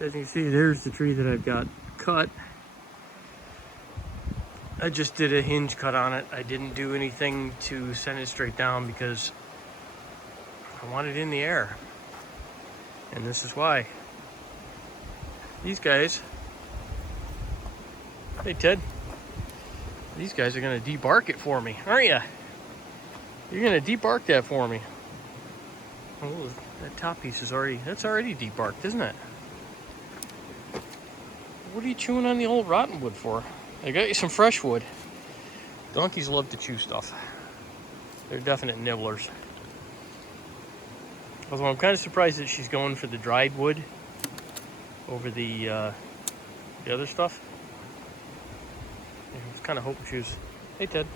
So as you can see, there's the tree that I've got cut. I just did a hinge cut on it. I didn't do anything to send it straight down because I want it in the air. And this is why. These guys, hey Ted, these guys are gonna debark it for me, aren't ya? You're gonna debark that for me. Oh, that top piece is that's already debarked, isn't it? What are you chewing on the old rotten wood for? I got you some fresh wood. Donkeys love to chew stuff. They're definite nibblers. Although I'm kind of surprised that she's going for the dried wood over the other stuff. I was kind of hoping she was, hey Ted,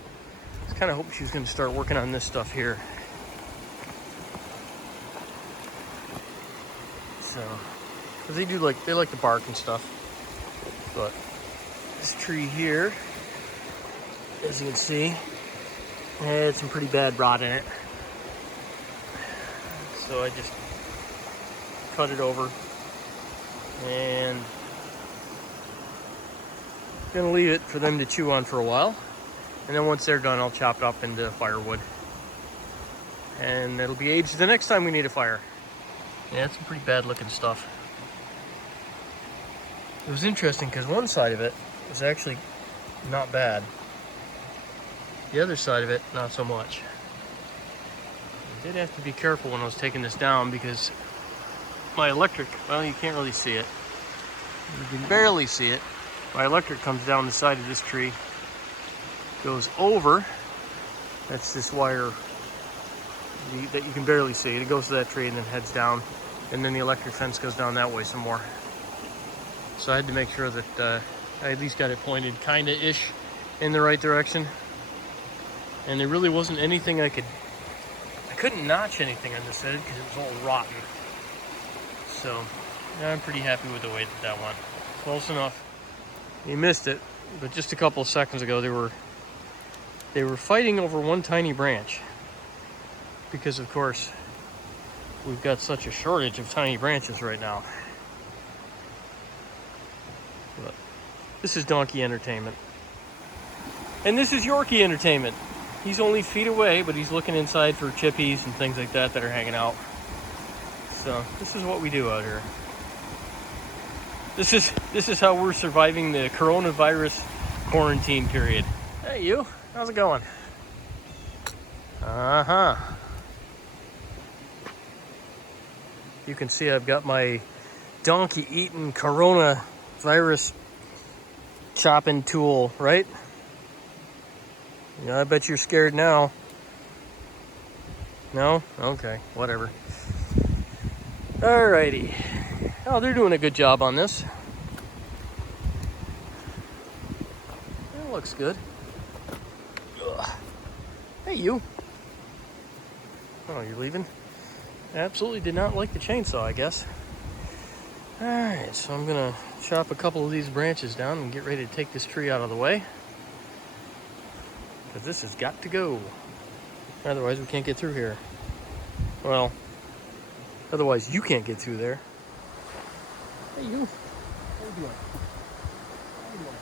I was kind of hoping she was going to start working on this stuff here. So, because they like the bark and stuff. But this tree here, as you can see, had some pretty bad rot in it. So I just cut it over and gonna leave it for them to chew on for a while. And then once they're done, I'll chop it up into firewood. And it'll be aged the next time we need a fire. Yeah, it's some pretty bad looking stuff. It was interesting because one side of it was actually not bad. The other side of it, not so much. I did have to be careful when I was taking this down because my electric, well, you can't really see it. You can barely see it. My electric comes down the side of this tree, goes over. That's this wire that you can barely see. It goes to that tree and then heads down. And then the electric fence goes down that way some more. So I had to make sure that I at least got it pointed kinda-ish in the right direction. And there really wasn't anything I couldn't notch anything on this edge because it was all rotten. So I'm pretty happy with the way that went. Close enough. You missed it, but just a couple of seconds ago they were fighting over one tiny branch. Because of course, we've got such a shortage of tiny branches right now. But this is Donkey Entertainment. And this is Yorkie Entertainment. He's only feet away, but he's looking inside for chippies and things like that are hanging out. So this is what we do out here. This is how we're surviving the coronavirus quarantine period. Hey you, how's it going? Uh-huh. You can see I've got my donkey-eating coronavirus chopping tool, right? Yeah, I bet you're scared now. No? Okay, whatever. Alrighty. Oh, they're doing a good job on this. That looks good. Ugh. Hey, you. Oh, you're leaving? Absolutely did not like the chainsaw, I guess. Alright, so I'm gonna chop a couple of these branches down and get ready to take this tree out of the way. Because this has got to go. Otherwise we can't get through here. Well, otherwise you can't get through there. Hey you, how you doing? How you doing?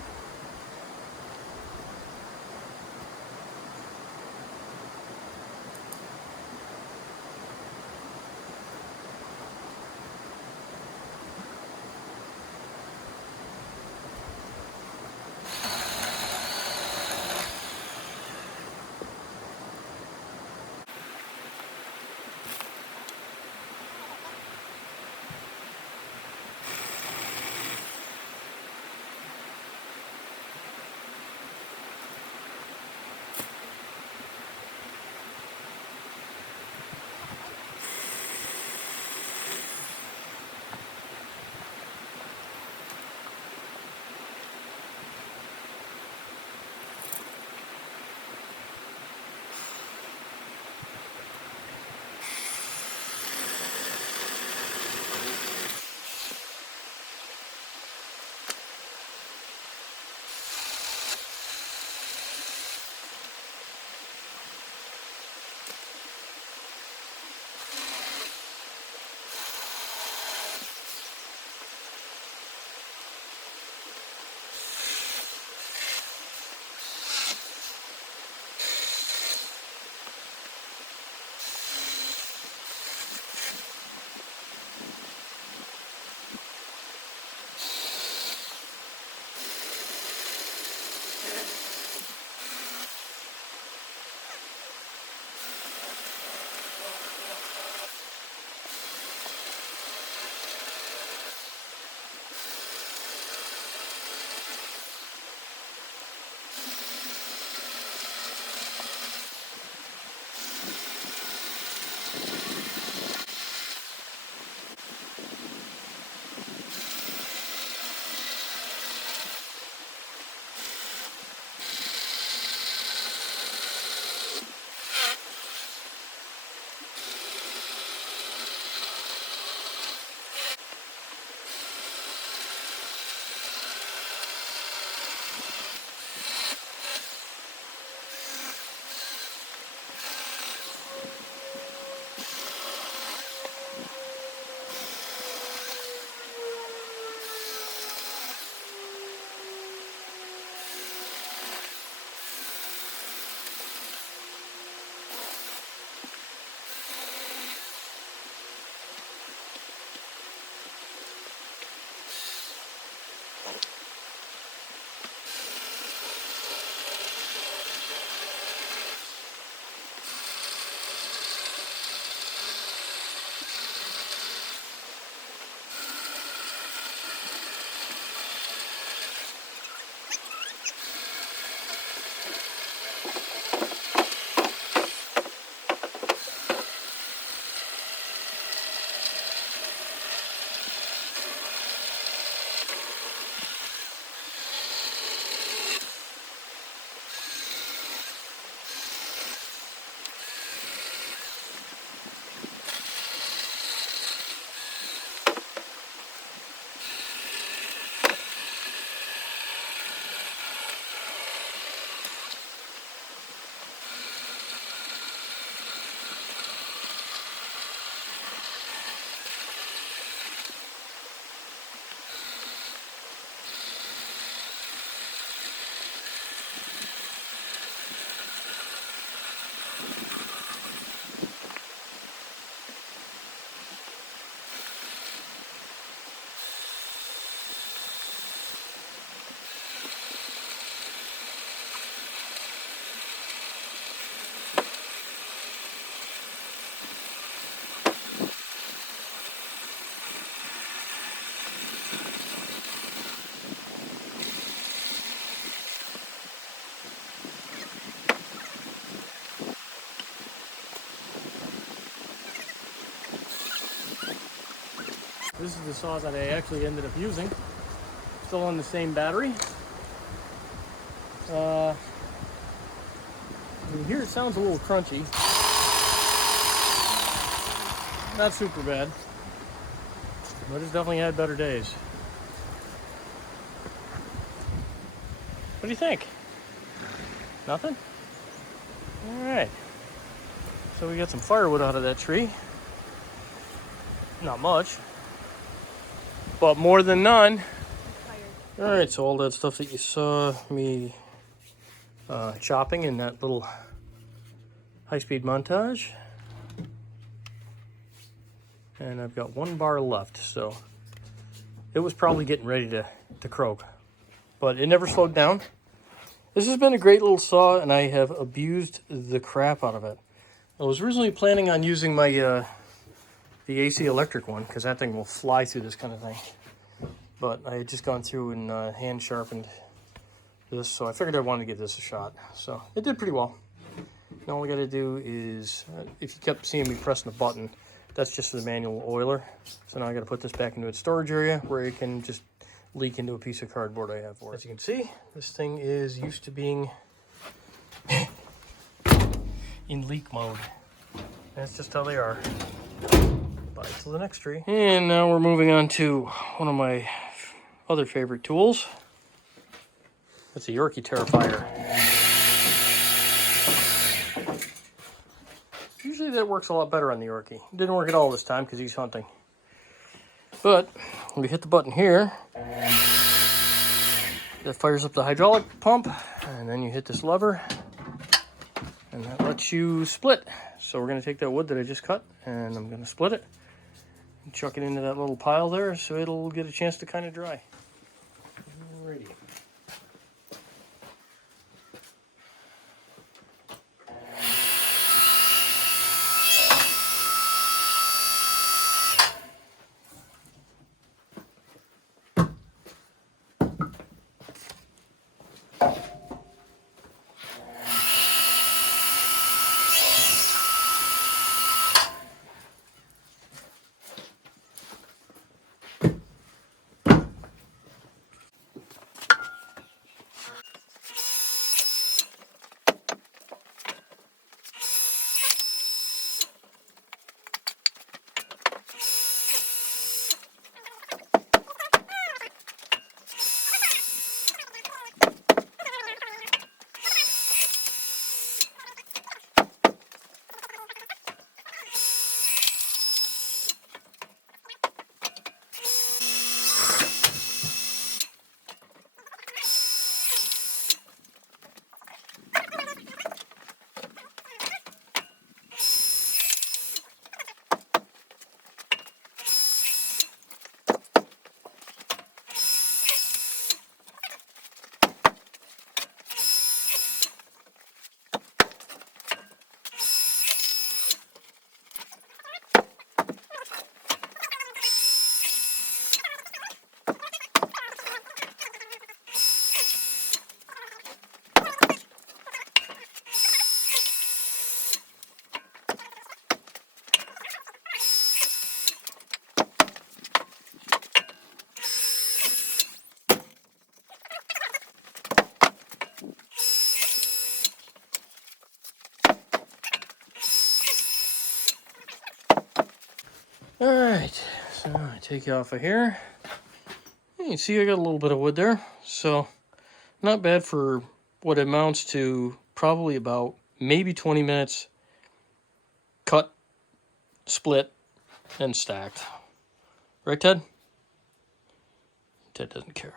This is the saw that I actually ended up using. Still on the same battery. And here it sounds a little crunchy. Not super bad, but it's definitely had better days. What do you think? Nothing? All right. So we got some firewood out of that tree. Not much, but more than none. All right, so all that stuff that you saw me chopping in that little high-speed montage. And I've got 1 bar left, so it was probably getting ready to croak. But it never slowed down. This has been a great little saw, and I have abused the crap out of it. I was originally planning on using my the AC electric one, because that thing will fly through this kind of thing. But I had just gone through and hand sharpened this, so I figured I wanted to give this a shot. So it did pretty well. Now all I got to do is, if you kept seeing me pressing the button, that's just the manual oiler. So now I got to put this back into its storage area where it can just leak into a piece of cardboard I have for it. As you can see, this thing is used to being in leak mode. That's just how they are. Bye to the next tree. And now we're moving on to one of my other favorite tools. That's a Yorkie Terrifier. Usually that works a lot better on the Yorkie. It didn't work at all this time because he's hunting. But we hit the button here, that fires up the hydraulic pump, and then you hit this lever, and that lets you split. So we're going to take that wood that I just cut, and I'm going to split it, and chuck it into that little pile there so it'll get a chance to kind of dry. Alrighty. Alright, so I take you off of here. You can see I got a little bit of wood there, so not bad for what amounts to probably about maybe 20 minutes cut, split, and stacked. Right, Ted? Ted doesn't care.